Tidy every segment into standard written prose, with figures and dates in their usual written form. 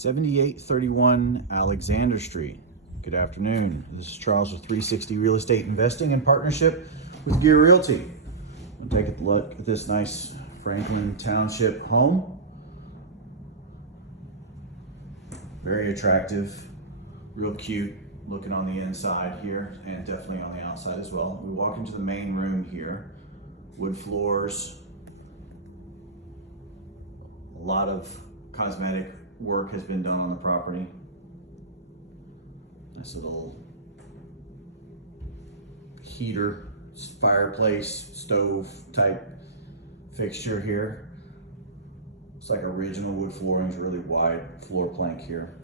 7831 Alexander Street. Good afternoon. This is Charles with 360 Real Estate Investing in partnership with Gear Realty. We'll take a look at this nice Franklin Township home. Very attractive, real cute looking on the inside here and definitely on the outside as well. We walk into the main room here. Wood floors, a lot of cosmetic work has been done on the property. Nice little heater, fireplace, stove type fixture here. It's like original wood flooring, is really wide floor plank here.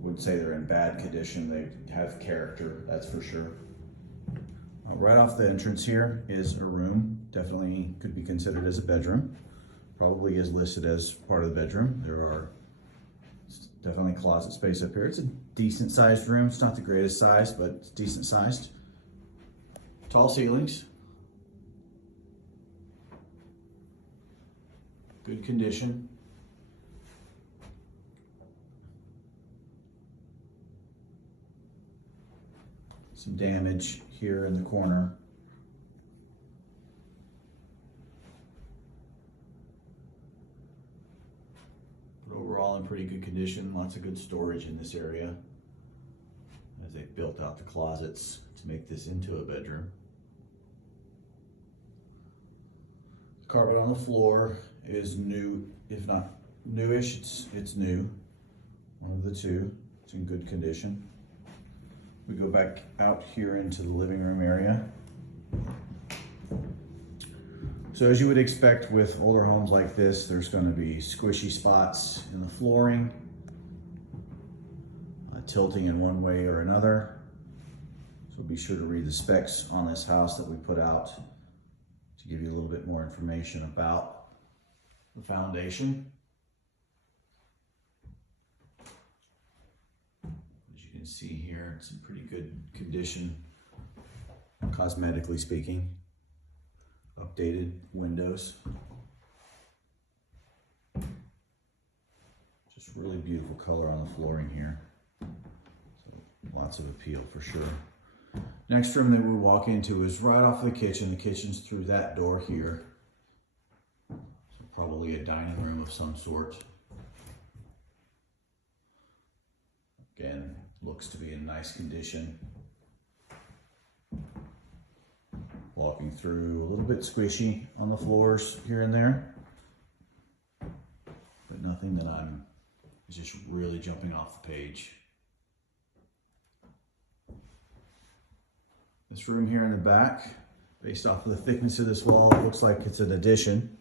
Wouldn't say they're in bad condition. They have character, that's for sure. Right off the entrance here is a room. Definitely could be considered as a bedroom. Probably is listed as part of the bedroom. There are definitely closet space up here. It's a decent sized room. It's not the greatest size, but it's decent sized. Tall ceilings. Good condition. Some damage here in the corner. But overall in pretty good condition. Lots of good storage in this area as they built out the closets to make this into a bedroom. The carpet on the floor is new, if not newish, it's new. One of the two. It's in good condition. We go back out here into the living room area. So as you would expect with older homes like this, there's going to be squishy spots in the flooring, tilting in one way or another. So be sure to read the specs on this house that we put out to give you a little bit more information about the foundation. You can see here it's in pretty good condition, cosmetically speaking. Updated windows. Just really beautiful color on the flooring here. So lots of appeal for sure. Next room that we walk into is right off the kitchen. The kitchen's through that door here. So probably a dining room of some sort. Again, looks to be in nice condition. Walking through, a little bit squishy on the floors here and there, but nothing that is just really jumping off the page. This room here in the back, based off of the thickness of this wall, it looks like it's an addition,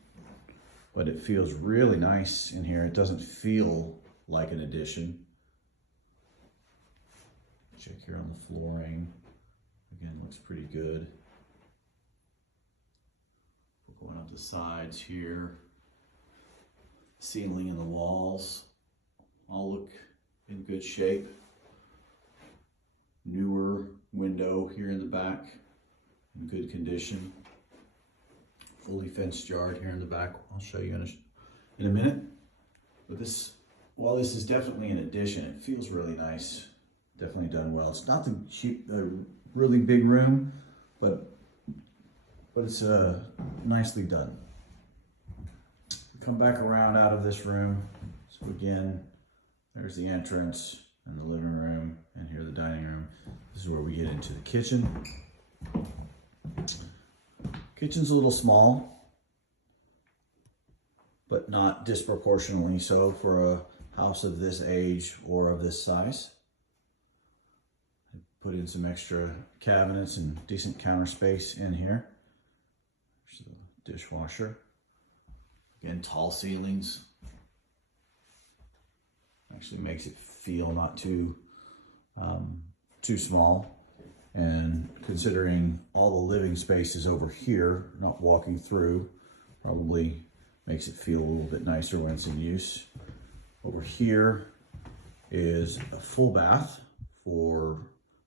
but it feels really nice in here. It doesn't feel like an addition. Check here on the flooring. Again, looks pretty good. We're going up the sides here. Ceiling and the walls all look in good shape. Newer window here in the back in good condition. Fully fenced yard here in the back. I'll show you in a minute. But while this is definitely an addition, it feels really nice. Definitely done well. It's not the really big room, but it's nicely done. Come back around out of this room. So again, there's the entrance and the living room, and here the dining room. This is where we get into the kitchen. Kitchen's a little small, but not disproportionately so for a house of this age or of this size. Put in some extra cabinets and decent counter space in here. There's the dishwasher. Again, tall ceilings. Actually makes it feel not too small. And considering all the living space is over here, not walking through, probably makes it feel a little bit nicer when it's in use. Over here is a full bath for,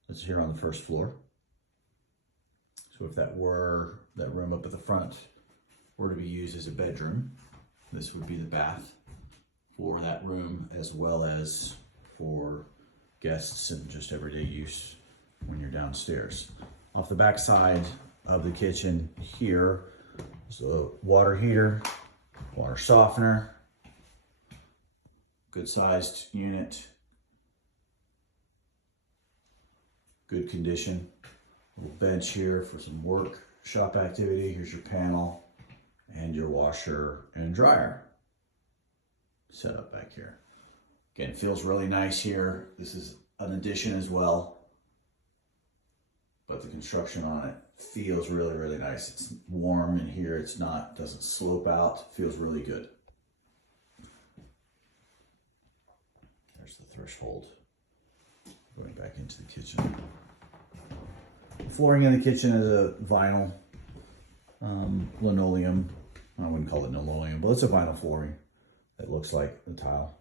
that's here on the first floor. So if that were that room up at the front, were to be used as a bedroom, this would be the bath for that room, as well as for guests and just everyday use when you're downstairs. Off the back side of the kitchen here is a water heater, water softener, good sized unit, good condition. Little bench here for some workshop activity. Here's your panel and your washer and dryer set up back here. Again, it feels really nice here. This is an addition as well, but the construction on it feels really, really nice. It's warm in here. It's not, doesn't slope out. It feels really good. There's the threshold. Going back into the kitchen. The flooring in the kitchen is a vinyl linoleum. I wouldn't call it linoleum, but it's a vinyl flooring that looks like the tile.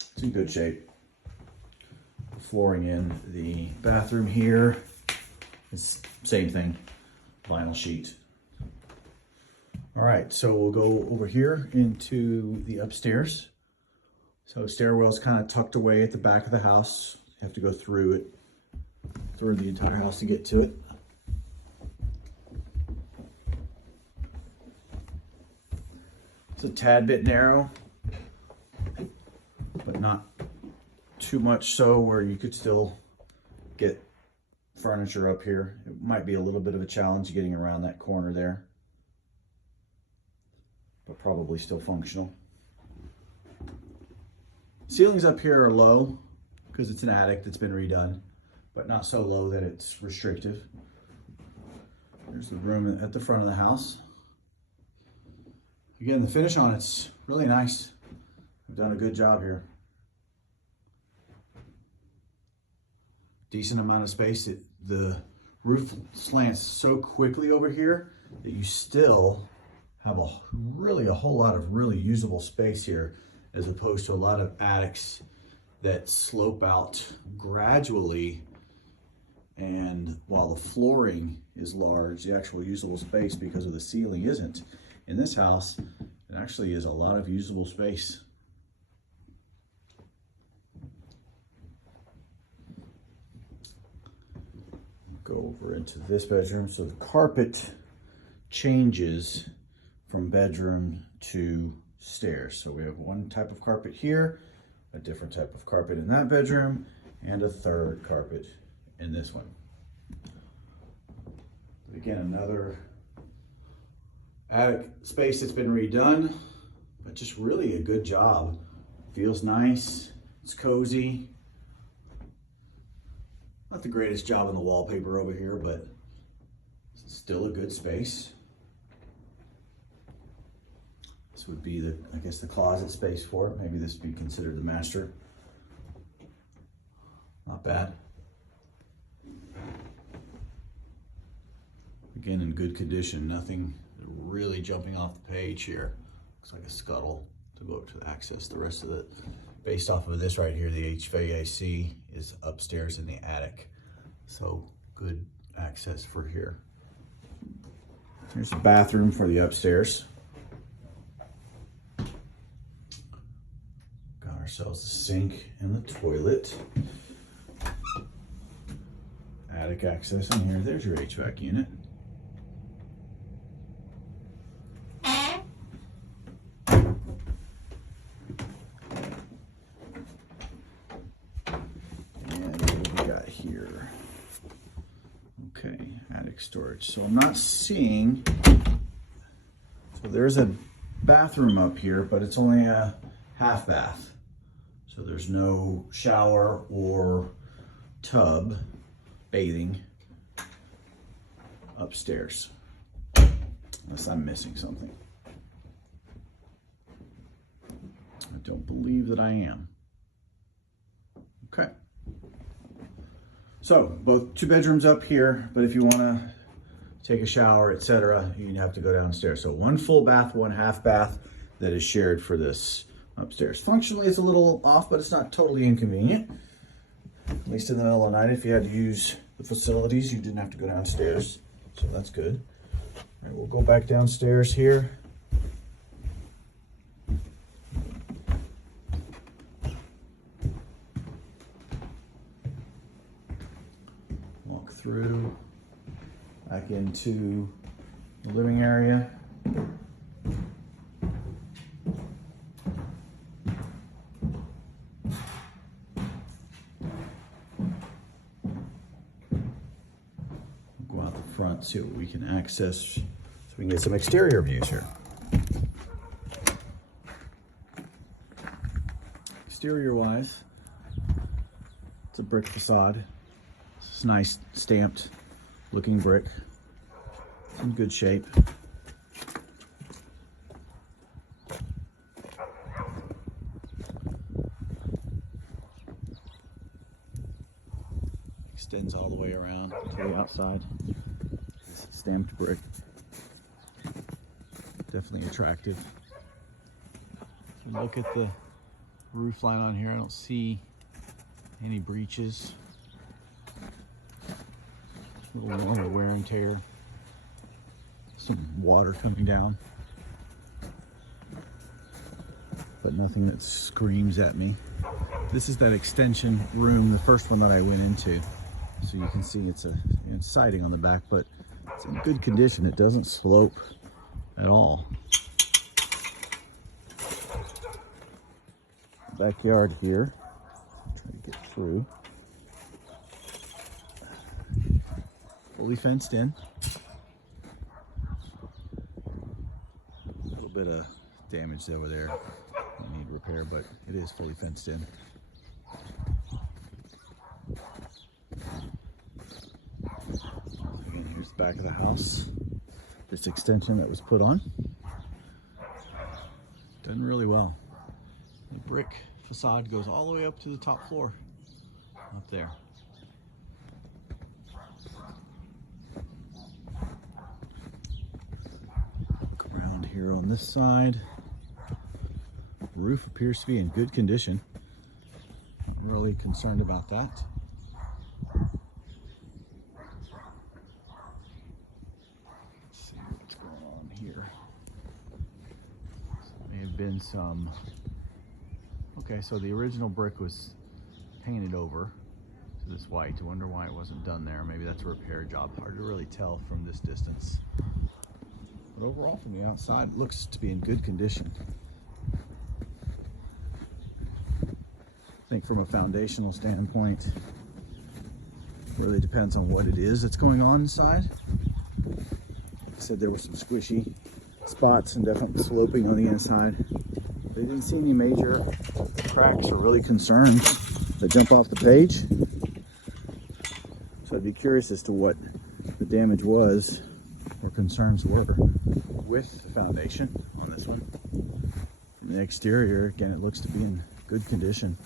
It's in good shape. The flooring in the bathroom here is same thing, vinyl sheet. All right, so we'll go over here into the upstairs. So stairwell's kind of tucked away at the back of the house. You have to go through it, through the entire house to get to it. It's a tad bit narrow, but not too much so where you could still get furniture up here. It might be a little bit of a challenge getting around that corner there, but probably still functional. Ceilings up here are low because it's an attic that's been redone, but not so low that it's restrictive. There's the room at the front of the house. Again, the finish on it's really nice. I've done a good job here. Decent amount of space. The roof slants so quickly over here that you still have a whole lot of really usable space here, as opposed to a lot of attics that slope out gradually, and while the flooring is large, the actual usable space because of the ceiling isn't. In this house, it actually is a lot of usable space. Go over into this bedroom. So the carpet changes from bedroom to stairs. So we have one type of carpet here, a different type of carpet in that bedroom, and a third carpet in this one. But again, another attic space that's been redone, but just really a good job. Feels nice, it's cozy. Not the greatest job on the wallpaper over here, but it's still a good space. This would be the, I guess, the closet space for it. Maybe this would be considered the master. Not bad. Again, in good condition, nothing really jumping off the page here. Looks like a scuttle to go up to access the rest of it. Based off of this right here, the HVAC is upstairs in the attic. So good access for here. Here's the bathroom for the upstairs. Got ourselves the sink and the toilet. Attic access in here. There's your HVAC unit. Okay, attic storage. So I'm not seeing, so there's a bathroom up here, but it's only a half bath. So there's no shower or tub bathing upstairs, unless I'm missing something. I don't believe that I am. Okay. So both two bedrooms up here, but if you want to take a shower, etc., you have to go downstairs. So one full bath, one half bath that is shared for this upstairs. Functionally, it's a little off, but it's not totally inconvenient. At least in the middle of the night, if you had to use the facilities, you didn't have to go downstairs. So that's good. right, we'll go back downstairs here. Walk through back into the living area. Go out the front, see what we can access so we can get some exterior views here. Exterior wise, it's a brick facade. It's nice stamped looking brick. It's in good shape. Extends all the way around to the outside. It's stamped brick. Definitely attractive. If you look at the roof line on here, I don't see any breaches. A little more wear and tear. Some water coming down. But nothing that screams at me. This is that extension room, the first one that I went into. So you can see it's siding on the back, but it's in good condition. It doesn't slope at all. Backyard here. Try to get through. Fully fenced in. A little bit of damage over there. Need repair, but it is fully fenced in. Again, here's the back of the house. This extension that was put on. Done really well. The brick facade goes all the way up to the top floor. Up there. Look around here on this side. Roof appears to be in good condition. I'm really concerned about that. Let's see what's going on here. May have been some. Okay, so the original brick was painted over to this white. I wonder why it wasn't done there. Maybe that's a repair job. Hard to really tell from this distance. But overall, from the outside, it looks to be in good condition. I think from a foundational standpoint, it really depends on what it is that's going on inside. Like I said, there were some squishy spots and definitely sloping on the inside. I didn't see any major cracks or really concerns that jump off the page. So I'd be curious as to what the damage was or concerns were with the foundation on this one. From the exterior, again, it looks to be in good condition.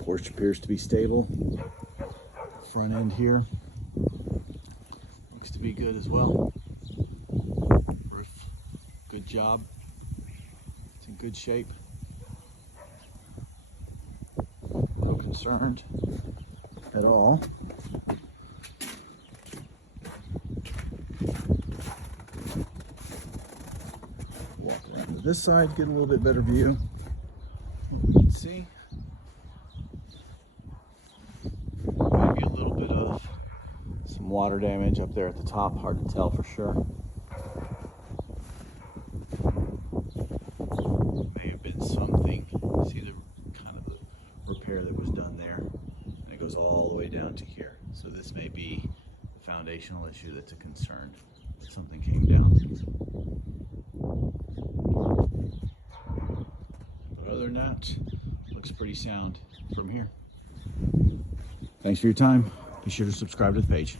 Porch appears to be stable. Front end here looks to be good as well. Roof, good job. It's in good shape. No concerned at all. Walk around to this side, get a little bit better view. Let's see. Maybe a little bit of some water damage up there at the top, hard to tell for sure. May have been something. See the kind of the repair that was done there. And it goes all the way down to here. So this may be a foundational issue that's a concern. Something came down. But other than that, looks pretty sound from here. Thanks for your time. Be sure to subscribe to the page.